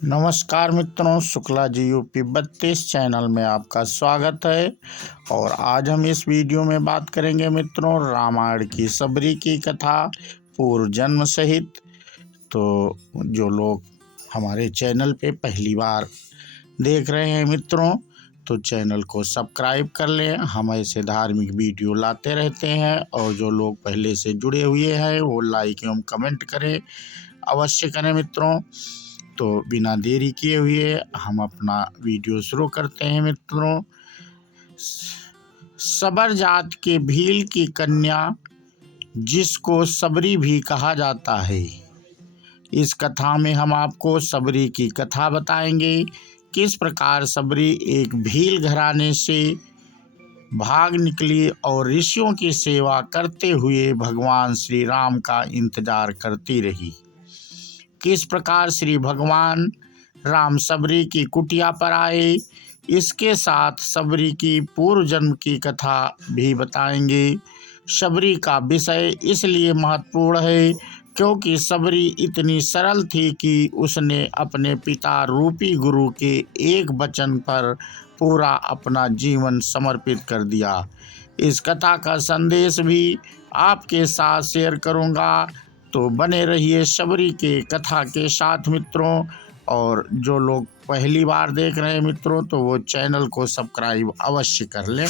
नमस्कार मित्रों, Shukla ji UP 32 channel में आपका स्वागत है। और आज हम इस वीडियो में बात करेंगे मित्रों रामायण की सबरी की कथा पूर्व जन्म सहित। तो जो लोग हमारे चैनल पे पहली बार देख रहे हैं मित्रों, तो चैनल को सब्सक्राइब कर लें। हम ऐसे धार्मिक वीडियो लाते रहते हैं। और जो लोग पहले से जुड़े हुए हैं वो लाइक एवं कमेंट करें, अवश्य करें मित्रों। तो बिना देरी किए हुए हम अपना वीडियो शुरू करते हैं मित्रों। सबर जात के भील की कन्या जिसको सबरी भी कहा जाता है। इस कथा में हम आपको सबरी की कथा बताएंगे। किस प्रकार सबरी एक भील घराने से भाग निकली और ऋषियों की सेवा करते हुए भगवान श्री राम का इंतजार करती रही। किस प्रकार श्री भगवान राम सबरी की कुटिया पर आए, इसके साथ सबरी की पूर्व जन्म की कथा भी बताएंगे। सबरी का विषय इसलिए महत्वपूर्ण है क्योंकि सबरी इतनी सरल थी कि उसने अपने पिता रूपी गुरु के एक वचन पर पूरा अपना जीवन समर्पित कर दिया। इस कथा का संदेश भी आपके साथ शेयर करूंगा, तो बने रहिए सबरी के कथा के साथ मित्रों। और जो लोग पहली बार देख रहे हैं मित्रों, तो वो चैनल को सब्सक्राइब अवश्य कर लें।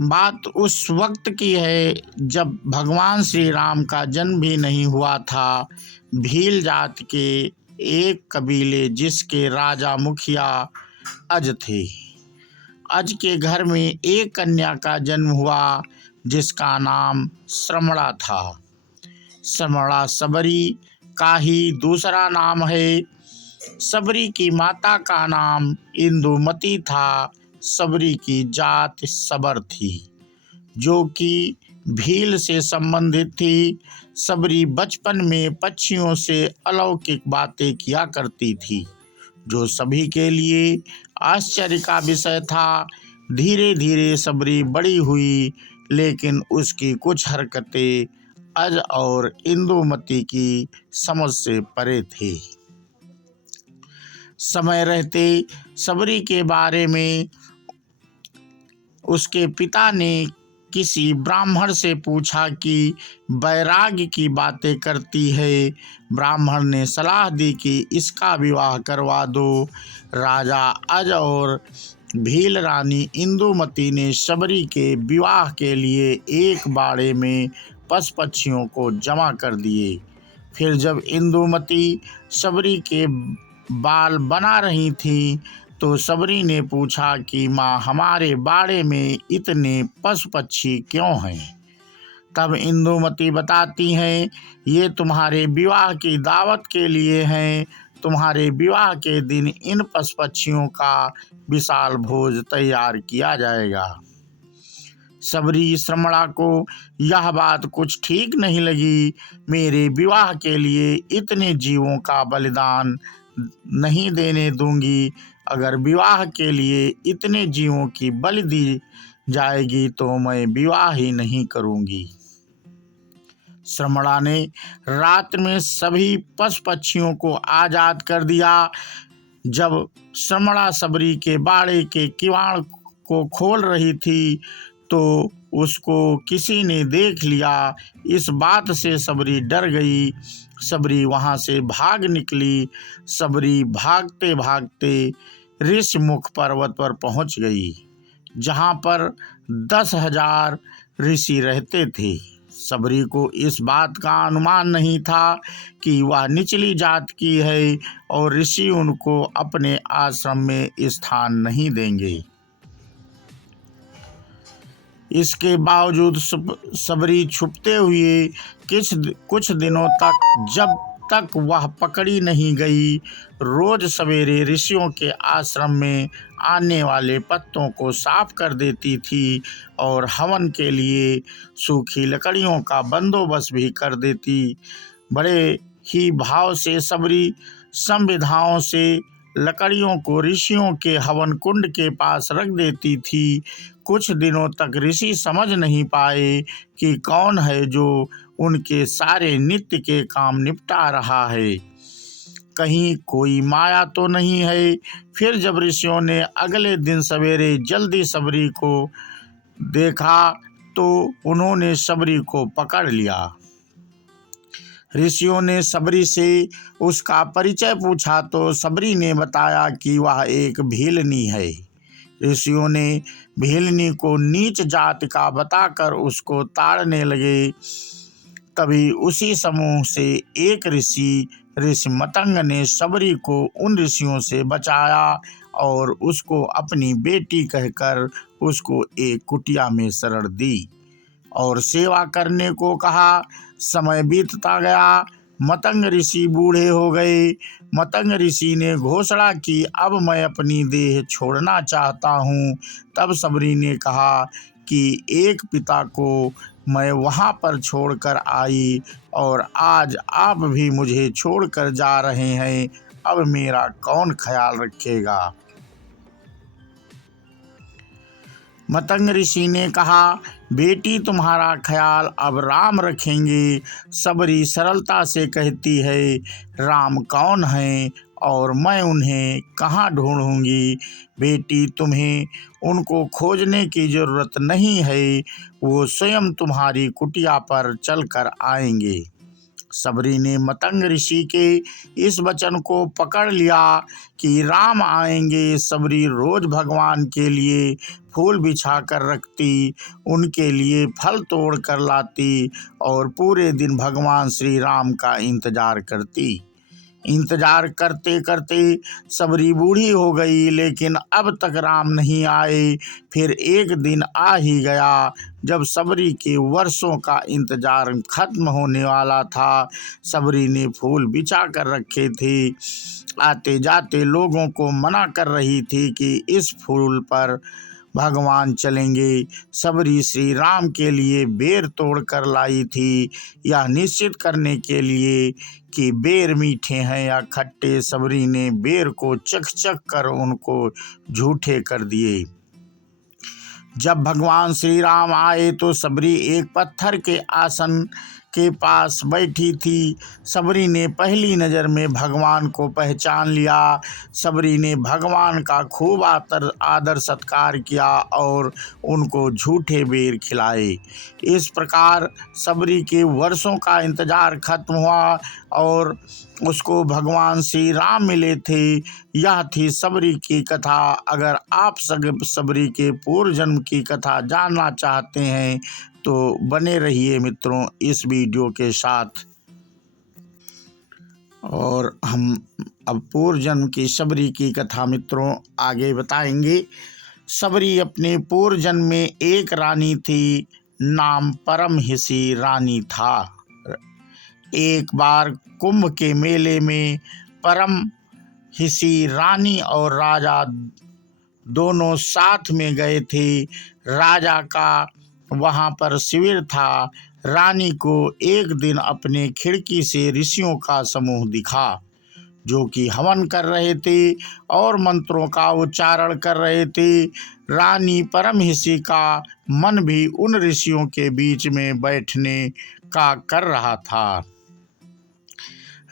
बात उस वक्त की है जब भगवान श्री राम का जन्म भी नहीं हुआ था। भील जात के एक कबीले जिसके राजा मुखिया अज थे। अज के घर में एक कन्या का जन्म हुआ जिसका नाम श्रमणा था। श्रमणा सबरी का ही दूसरा नाम है। सबरी की माता का नाम इंदुमती था। सबरी की जात सबर थी जो कि भील से संबंधित थी। सबरी बचपन में पक्षियों से अलौकिक बातें किया करती थी जो सभी के लिए आश्चर्य का विषय था। धीरे धीरे सबरी बड़ी हुई, लेकिन उसकी कुछ हरकतें अज और इंदुमती की समझ से परे थी। समय रहते सबरी के बारे में उसके पिता ने किसी ब्राह्मण से पूछा कि वैराग्य की बातें करती है। ब्राह्मण ने सलाह दी कि इसका विवाह करवा दो। राजा अज और भील रानी इंदुमती ने सबरी के विवाह के लिए एक बाड़े में पशु पक्षियों को जमा कर दिए। फिर जब इंदुमती सबरी के बाल बना रही थी तो सबरी ने पूछा कि माँ, हमारे बाड़े में इतने पशु पक्षी क्यों हैं? तब इंदुमती बताती हैं, ये तुम्हारे विवाह की दावत के लिए हैं। तुम्हारे विवाह के दिन इन पशु पक्षियों का विशाल भोज तैयार किया जाएगा। सबरी श्रमणा को यह बात कुछ ठीक नहीं लगी। मेरे विवाह के लिए इतने जीवों का बलिदान नहीं देने दूंगी। अगर विवाह के लिए इतने जीवों की बलि दी जाएगी तो मैं विवाह ही नहीं करूंगी। श्रमणा ने रात में सभी पशु पक्षियों को आजाद कर दिया। जब श्रमणा सबरी के बाड़े के किवाड़ को खोल रही थी तो उसको किसी ने देख लिया। इस बात से सबरी डर गई। सबरी वहां से भाग निकली। सबरी भागते भागते ऋषिमुख पर्वत पर पहुंच गई, जहां पर 10,000 ऋषि रहते थे। सबरी को इस बात का अनुमान नहीं था कि वह निचली जात की है और ऋषि उनको अपने आश्रम में स्थान नहीं देंगे। इसके बावजूद सबरी छुपते हुए कुछ दिनों तक, जब तक वह पकड़ी नहीं गई, रोज सवेरे ऋषियों के आश्रम में आने वाले पत्तों को साफ कर देती थी और हवन के लिए सूखी लकड़ियों का बंदोबस्त भी कर देती। बड़े ही भाव से सबरी संविधाओं से लकड़ियों को ऋषियों के हवन कुंड के पास रख देती थी। कुछ दिनों तक ऋषि समझ नहीं पाए कि कौन है जो उनके सारे नित्य के काम निपटा रहा है। कहीं कोई माया तो नहीं है। फिर जब ऋषियों ने अगले दिन सवेरे जल्दी सबरी को देखा तो उन्होंने सबरी को पकड़ लिया। ऋषियों ने सबरी से उसका परिचय पूछा तो सबरी ने बताया कि वह एक भीलनी है। ऋषियों ने भीलनी को नीच जाति का बताकर उसको ताड़ने लगे। तभी उसी समूह से एक ऋषि मतंग ने सबरी को उन ऋषियों से बचाया और उसको अपनी बेटी कहकर उसको एक कुटिया में शरण दी और सेवा करने को कहा। समय बीतता गया, मतंग ऋषि बूढ़े हो गए। मतंग ऋषि ने घोषणा की, अब मैं अपनी देह छोड़ना चाहता हूँ। तब सबरी ने कहा कि एक पिता को मैं वहाँ पर छोड़कर आई और आज आप भी मुझे छोड़कर जा रहे हैं, अब मेरा कौन ख्याल रखेगा। मतंग ऋषि ने कहा, बेटी तुम्हारा ख्याल अब राम रखेंगे। सबरी सरलता से कहती है, राम कौन है और मैं उन्हें कहाँ ढूंढूंगी। बेटी तुम्हें उनको खोजने की जरूरत नहीं है, वो स्वयं तुम्हारी कुटिया पर चलकर आएंगे। सबरी ने मतंग ऋषि के इस वचन को पकड़ लिया कि राम आएंगे। सबरी रोज भगवान के लिए फूल बिछा कर रखती, उनके लिए फल तोड़ कर लाती और पूरे दिन भगवान श्री राम का इंतजार करती। इंतजार करते करते सबरी बूढ़ी हो गई, लेकिन अब तक राम नहीं आए। फिर एक दिन आ ही गया जब सबरी के वर्षों का इंतजार खत्म होने वाला था। सबरी ने फूल बिछा कर रखे थे, आते जाते लोगों को मना कर रही थी कि इस फूल पर भगवान चलेंगे। सबरी श्री राम के लिए बेर तोड़ कर लाई थी, यह निश्चित करने के लिए कि बेर मीठे हैं या खट्टे। सबरी ने बेर को चख चख कर उनको झूठे कर दिए। जब भगवान श्री राम आए तो सबरी एक पत्थर के आसन के पास बैठी थी। सबरी ने पहली नज़र में भगवान को पहचान लिया। सबरी ने भगवान का खूब आदर सत्कार किया और उनको झूठे बेर खिलाए। इस प्रकार सबरी के वर्षों का इंतजार खत्म हुआ और उसको भगवान श्री राम मिले थे। यह थी सबरी की कथा। अगर आप सबरी के पूर्व जन्म की कथा जानना चाहते हैं तो बने रहिए मित्रों इस वीडियो के साथ। और हम अब पूर्व जन्म की सबरी की कथा मित्रों आगे बताएंगे। सबरी अपने पूर्व जन्म में एक रानी थी, नाम परमहिसी रानी था। एक बार कुंभ के मेले में परमहिसी रानी और राजा दोनों साथ में गए थे। राजा का वहाँ पर शिविर था। रानी को एक दिन अपने खिड़की से ऋषियों का समूह दिखा जो कि हवन कर रहे थे और मंत्रों का उच्चारण कर रहे थे। रानी परमहिसी का मन भी उन ऋषियों के बीच में बैठने का कर रहा था।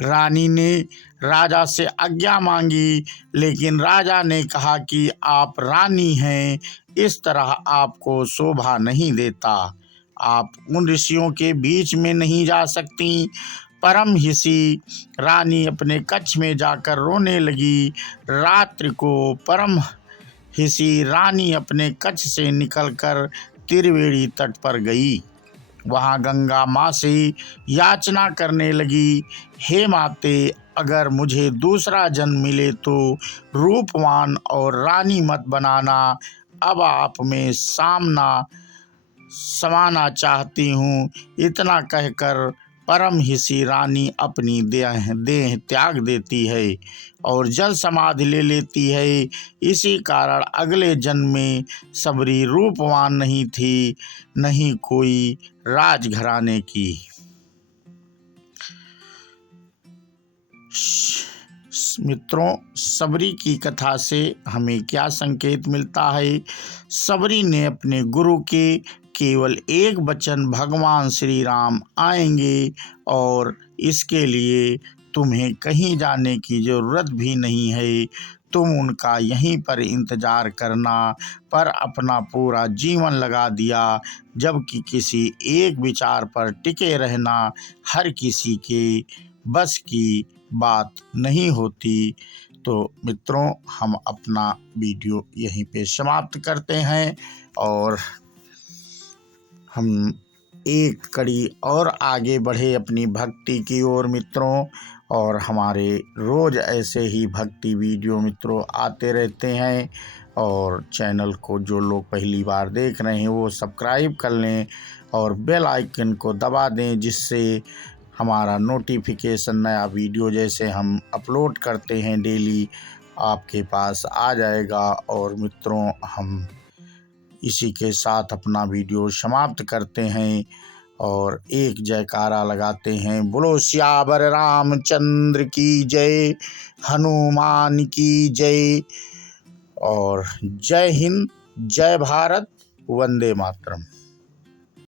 रानी ने राजा से आज्ञा मांगी, लेकिन राजा ने कहा कि आप रानी हैं, इस तरह आपको शोभा नहीं देता, आप उन ऋषियों के बीच में नहीं जा सकती। परमहिसी रानी अपने कक्ष में जाकर रोने लगी। रात्रि को परमहिसी रानी अपने कक्ष से निकलकर त्रिवेणी तट पर गई। वहाँ गंगा माँ से याचना करने लगी, हे माते, अगर मुझे दूसरा जन्म मिले तो रूपवान और रानी मत बनाना। अब आप में समाना चाहती हूँ। इतना कहकर परमहिसी रानी अपनी देह त्याग देती है और जल समाधि ले लेती है। इसी कारण अगले जन्म में सबरी रूपवान नहीं थी, नहीं कोई राजघराने की। मित्रों, सबरी की कथा से हमें क्या संकेत मिलता है? सबरी ने अपने गुरु के केवल एक वचन, भगवान श्री राम आएंगे और इसके लिए तुम्हें कहीं जाने की ज़रूरत भी नहीं है, तुम उनका यहीं पर इंतज़ार करना। पर अपना पूरा जीवन लगा दिया, जबकि किसी एक विचार पर टिके रहना हर किसी के बस की बात नहीं होती। तो मित्रों, हम अपना वीडियो यहीं पे समाप्त करते हैं और हम एक कड़ी और आगे बढ़े अपनी भक्ति की ओर मित्रों। और हमारे रोज़ ऐसे ही भक्ति वीडियो मित्रों आते रहते हैं। और चैनल को जो लोग पहली बार देख रहे हैं वो सब्सक्राइब कर लें और बेल आइकन को दबा दें, जिससे हमारा नोटिफिकेशन नया वीडियो जैसे हम अपलोड करते हैं डेली आपके पास आ जाएगा। और मित्रों, हम इसी के साथ अपना वीडियो समाप्त करते हैं और एक जयकारा लगाते हैं। बोलो सियावर रामचंद्र की जय, हनुमान की जय। और जय हिंद, जय भारत, वंदे मातरम।